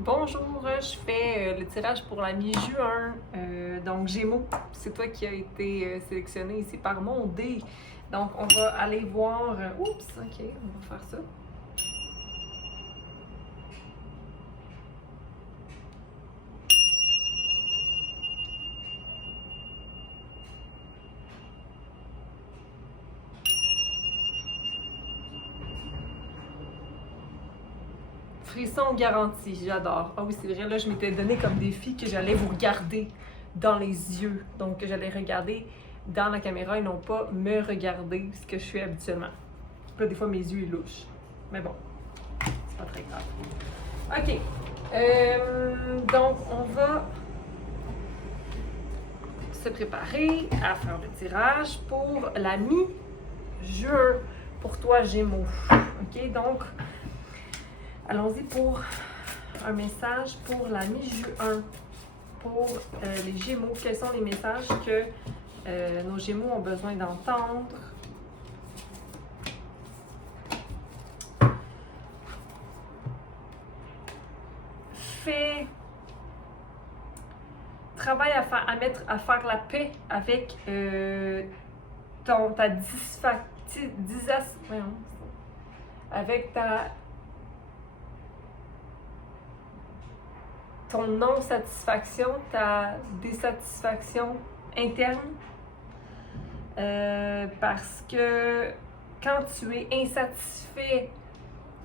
Bonjour, je fais le tirage pour la mi-juin. Donc, Gémeaux, c'est toi qui as été sélectionné ici par mon dé. Donc, on va aller voir. Oups, ok, on va faire ça. Frisson garanti, j'adore. Ah oui, c'est vrai, là, je m'étais donné comme défi que j'allais vous regarder dans les yeux. Donc, que j'allais regarder dans la caméra et non pas me regarder, ce que je fais habituellement. Puis là, des fois, mes yeux, ils louchent. Mais bon, c'est pas très grave. OK. Donc, on va se préparer à faire le tirage pour la mi-juin pour toi, Gémeaux. OK? Donc, allons-y pour un message pour la mi-juin pour les Gémeaux. Quels sont les messages que nos Gémeaux ont besoin d'entendre? Travaille à faire la paix avec avec ton non-satisfaction, ta désatisfaction interne. Parce que quand tu es insatisfait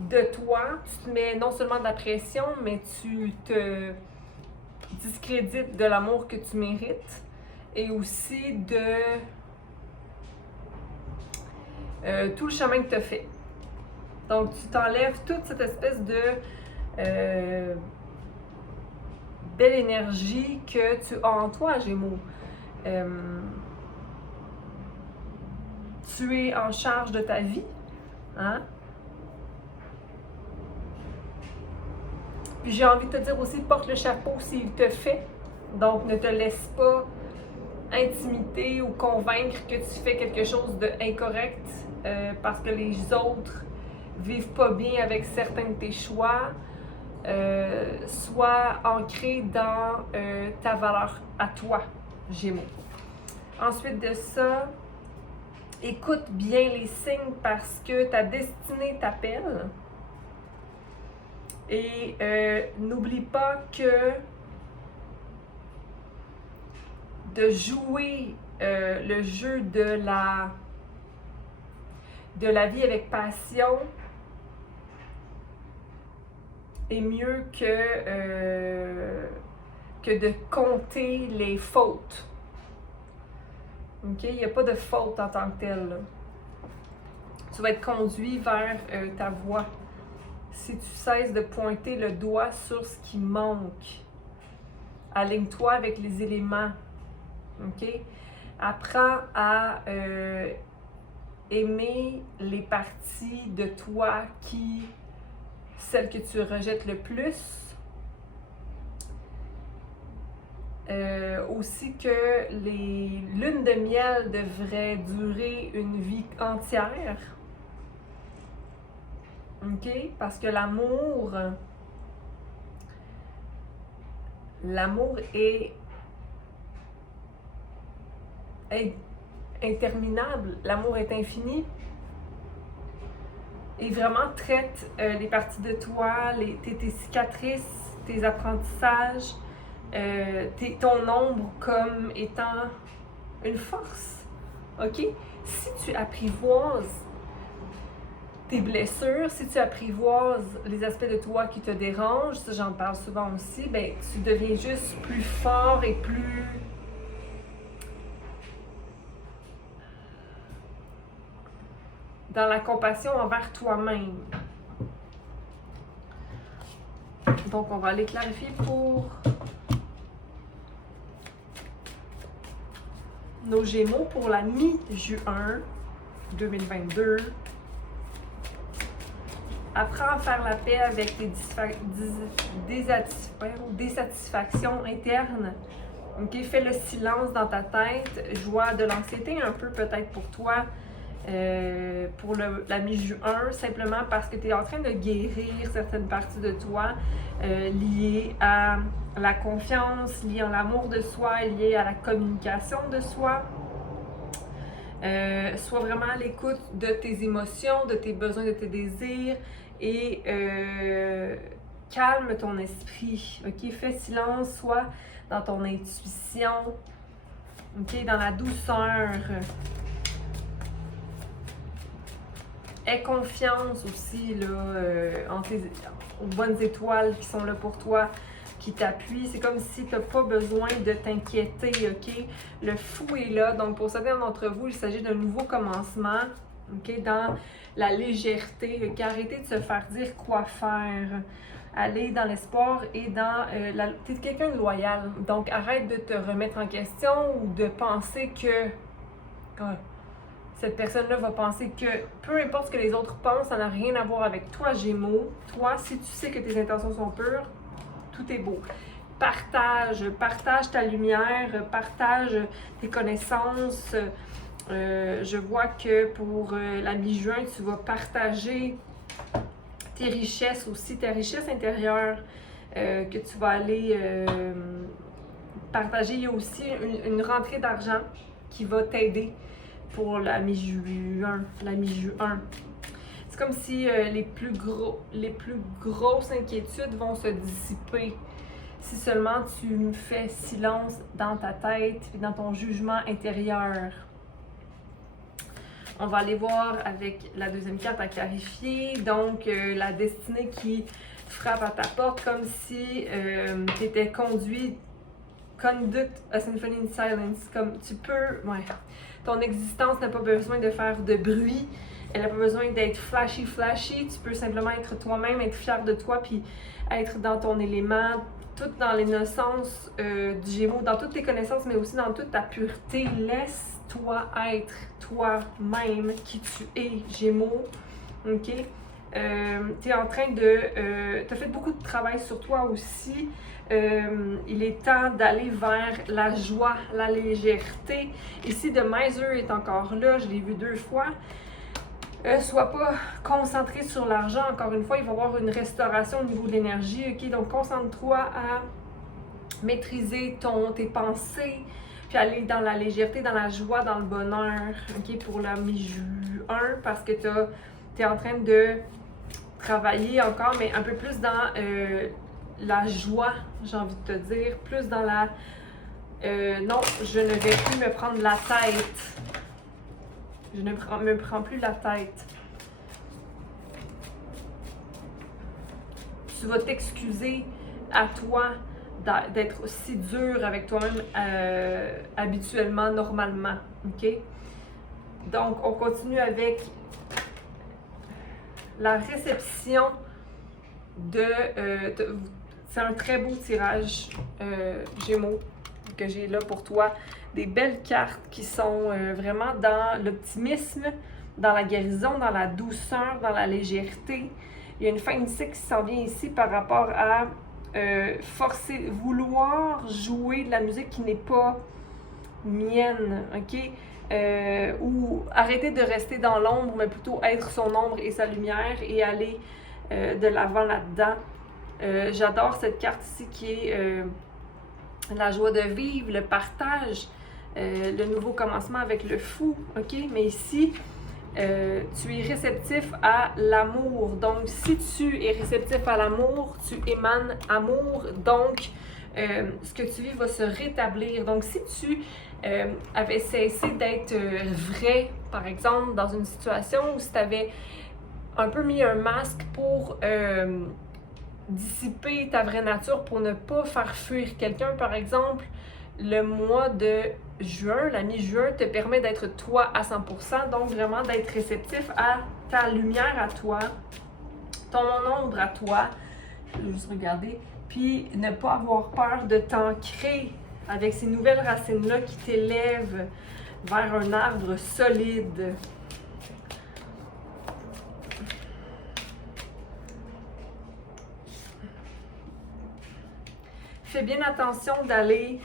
de toi, tu te mets non seulement de la pression, mais tu te discrédites de l'amour que tu mérites et aussi de tout le chemin que tu as fait. Donc, tu t'enlèves toute cette espèce de belle énergie que tu as en toi, Gémeaux. Tu es en charge de ta vie, hein? Puis j'ai envie de te dire aussi, porte le chapeau s'il te fait. Donc, ne te laisse pas intimider ou convaincre que tu fais quelque chose d'incorrect parce que les autres vivent pas bien avec certains de tes choix. Sois ancré dans ta valeur à toi, Gémeaux. Ensuite de ça, écoute bien les signes parce que ta destinée t'appelle. Et n'oublie pas que de jouer le jeu de la vie avec passion est mieux que de compter les fautes. OK? Il n'y a pas de faute en tant que telle, là. Tu vas être conduit vers ta voie. Si tu cesses de pointer le doigt sur ce qui manque, aligne-toi avec les éléments. OK? Apprends à aimer les parties de toi celles que tu rejettes le plus. Aussi que les lunes de miel devraient durer une vie entière. OK? Parce que l'amour est interminable. L'amour est infini. Et vraiment traite les parties de toi, tes cicatrices, tes apprentissages, ton ombre comme étant une force. OK? Si tu apprivoises tes blessures, si tu apprivoises les aspects de toi qui te dérangent, ça j'en parle souvent aussi, ben tu deviens juste plus fort et plus dans la compassion envers toi-même. Donc on va aller clarifier pour nos Gémeaux pour la mi-juin 2022. Apprends à faire la paix avec tes désatisfactions internes. OK? Fais le silence dans ta tête. Joie de l'anxiété un peu peut-être pour toi. pour la mi-juin, simplement parce que tu es en train de guérir certaines parties de toi liées à la confiance, liées à l'amour de soi, liées à la communication de soi. Sois vraiment à l'écoute de tes émotions, de tes besoins, de tes désirs et calme ton esprit, ok? Fais silence, sois dans ton intuition, ok? Dans la douceur. Aie confiance aussi là, aux bonnes étoiles qui sont là pour toi, qui t'appuient. C'est comme si tu n'as pas besoin de t'inquiéter, ok? Le fou est là. Donc, pour certains d'entre vous, il s'agit d'un nouveau commencement, ok? Dans la légèreté, ok? Arrêtez de se faire dire quoi faire. Aller dans l'espoir et dans t'es quelqu'un de loyal. Donc, arrête de te remettre en question ou de penser que cette personne-là va penser que peu importe ce que les autres pensent, ça n'a rien à voir avec toi, Gémeaux. Toi, si tu sais que tes intentions sont pures, tout est beau. Partage ta lumière, partage tes connaissances. Je vois que pour la mi-juin, tu vas partager tes richesses aussi, tes richesses intérieures que tu vas aller partager. Il y a aussi une rentrée d'argent qui va t'aider pour la mi-juin. C'est comme si les plus grosses inquiétudes vont se dissiper si seulement tu fais silence dans ta tête et dans ton jugement intérieur. On va aller voir avec la deuxième carte à clarifier. Donc, la destinée qui frappe à ta porte comme si tu étais conduit. Conduct a symphony in silence. Comme tu peux. Ouais. Ton existence n'a pas besoin de faire de bruit. Elle n'a pas besoin d'être flashy. Tu peux simplement être toi-même, être fier de toi, puis être dans ton élément, tout dans l'innocence du Gémeaux, dans toutes tes connaissances, mais aussi dans toute ta pureté. Laisse-toi être toi-même qui tu es, Gémeaux. Ok? Tu es en train de... tu as fait beaucoup de travail sur toi aussi. Il est temps d'aller vers la joie, la légèreté. Ici, The Miser est encore là, je l'ai vu 2 fois. Sois pas concentré sur l'argent, encore une fois, il va y avoir une restauration au niveau de l'énergie, ok? Donc, concentre-toi à maîtriser tes pensées, puis aller dans la légèreté, dans la joie, dans le bonheur, ok? Pour la mi-juin, parce que tu es en train de travailler encore, mais un peu plus dans la joie, j'ai envie de te dire, plus dans la... non, je ne vais plus me prendre la tête. Je ne me prends plus la tête. Tu vas t'excuser à toi d'être aussi dur avec toi-même habituellement, normalement. OK? Donc, on continue avec la réception de... c'est un très beau tirage, Gémeaux, que j'ai là pour toi. Des belles cartes qui sont vraiment dans l'optimisme, dans la guérison, dans la douceur, dans la légèreté. Il y a une fin de cycle qui s'en vient ici par rapport à vouloir jouer de la musique qui n'est pas mienne, ok? Ou arrêter de rester dans l'ombre, mais plutôt être son ombre et sa lumière et aller de l'avant là-dedans. J'adore cette carte ici qui est la joie de vivre, le partage, le nouveau commencement avec le fou, ok? Mais ici, tu es réceptif à l'amour. Donc, si tu es réceptif à l'amour, tu émanes amour. Donc, ce que tu vis va se rétablir. Donc, si tu avais cessé d'être vrai, par exemple, dans une situation où si tu avais un peu mis un masque pour dissiper ta vraie nature, pour ne pas faire fuir quelqu'un, par exemple, le mois de juin, la mi-juin, te permet d'être toi à 100%, donc vraiment d'être réceptif à ta lumière à toi, ton ombre à toi, je vais juste regarder, puis ne pas avoir peur de t'ancrer avec ces nouvelles racines-là qui t'élèvent vers un arbre solide. Fais bien attention d'aller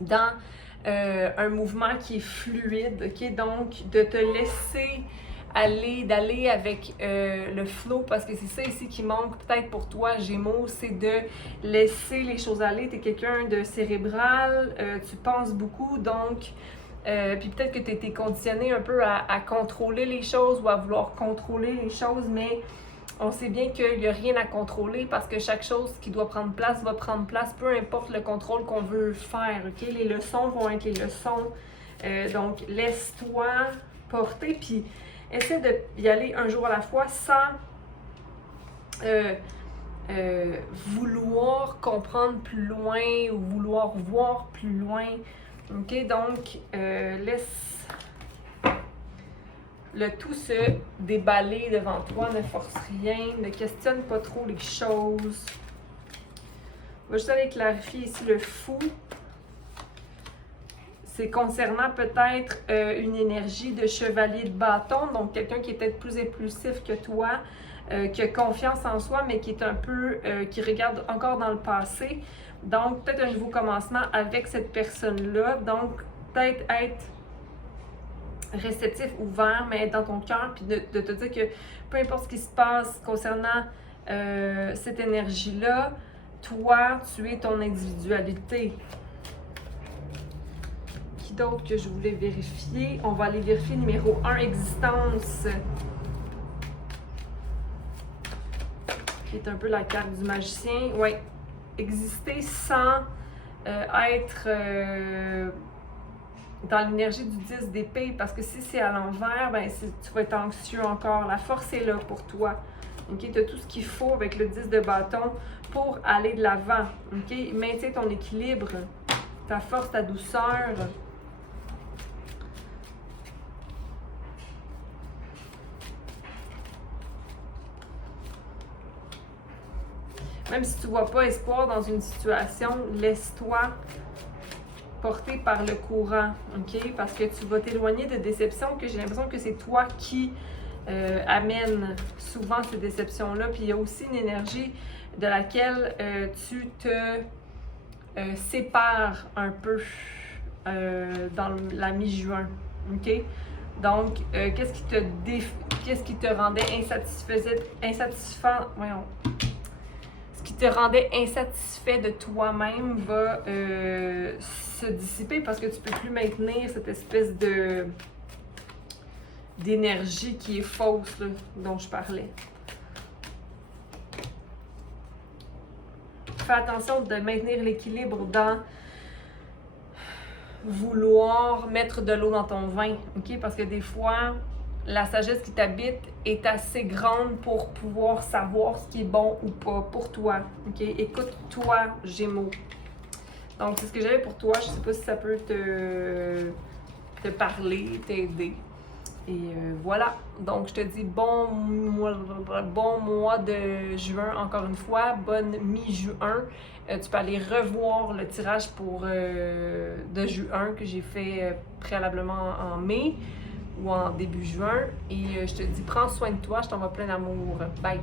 dans un mouvement qui est fluide, ok? Donc, de te laisser aller, d'aller avec le flow, parce que c'est ça ici qui manque peut-être pour toi, Gémeaux, c'est de laisser les choses aller. Tu es quelqu'un de cérébral, tu penses beaucoup, donc puis peut-être que tu été conditionné un peu à contrôler les choses ou à vouloir contrôler les choses, mais on sait bien qu'il n'y a rien à contrôler parce que chaque chose qui doit prendre place va prendre place, peu importe le contrôle qu'on veut faire, ok? Les leçons vont être les leçons, donc laisse-toi porter, puis essaie d'y aller un jour à la fois sans vouloir comprendre plus loin ou vouloir voir plus loin. Ok, donc laisse le tout se déballer devant toi, ne force rien, ne questionne pas trop les choses. On va juste aller clarifier ici le fou. C'est concernant peut-être une énergie de chevalier de bâton, donc quelqu'un qui est peut-être plus impulsif que toi, qui a confiance en soi, mais qui est un peu, qui regarde encore dans le passé. Donc, peut-être un nouveau commencement avec cette personne-là. Donc, peut-être être réceptif, ouvert, mais être dans ton cœur, puis de te dire que peu importe ce qui se passe concernant cette énergie-là, toi, tu es ton individualité. Qui d'autre que je voulais vérifier? On va aller vérifier numéro 1, existence. Qui est un peu la carte du magicien. Oui, exister sans être dans l'énergie du 10 d'épée, parce que si c'est à l'envers, ben tu vas être anxieux encore. La force est là pour toi. Okay? Tu as tout ce qu'il faut avec le 10 de bâton pour aller de l'avant. Okay? Maintiens ton équilibre, ta force, ta douceur. Même si tu ne vois pas espoir dans une situation, laisse-toi porter par le courant, ok? Parce que tu vas t'éloigner de déceptions que j'ai l'impression que c'est toi qui amène souvent ces déceptions-là. Puis il y a aussi une énergie de laquelle tu te sépares un peu dans la mi-juin, ok? Donc, qu'est-ce qui te rendait ce qui te rendait insatisfait de toi-même va se dissiper parce que tu peux plus maintenir cette espèce d'énergie qui est fausse là, dont je parlais. Fais attention de maintenir l'équilibre dans vouloir mettre de l'eau dans ton vin, ok? Parce que des fois, la sagesse qui t'habite est assez grande pour pouvoir savoir ce qui est bon ou pas pour toi, ok? Écoute-toi, Gémeaux. Donc, c'est ce que j'avais pour toi. Je sais pas si ça peut te parler, t'aider. Et voilà. Donc, je te dis bon mois de juin, encore une fois. Bonne mi-juin. Tu peux aller revoir le tirage de juin que j'ai fait préalablement en mai ou en début juin. Et je te dis, prends soin de toi. Je t'envoie plein d'amour. Bye!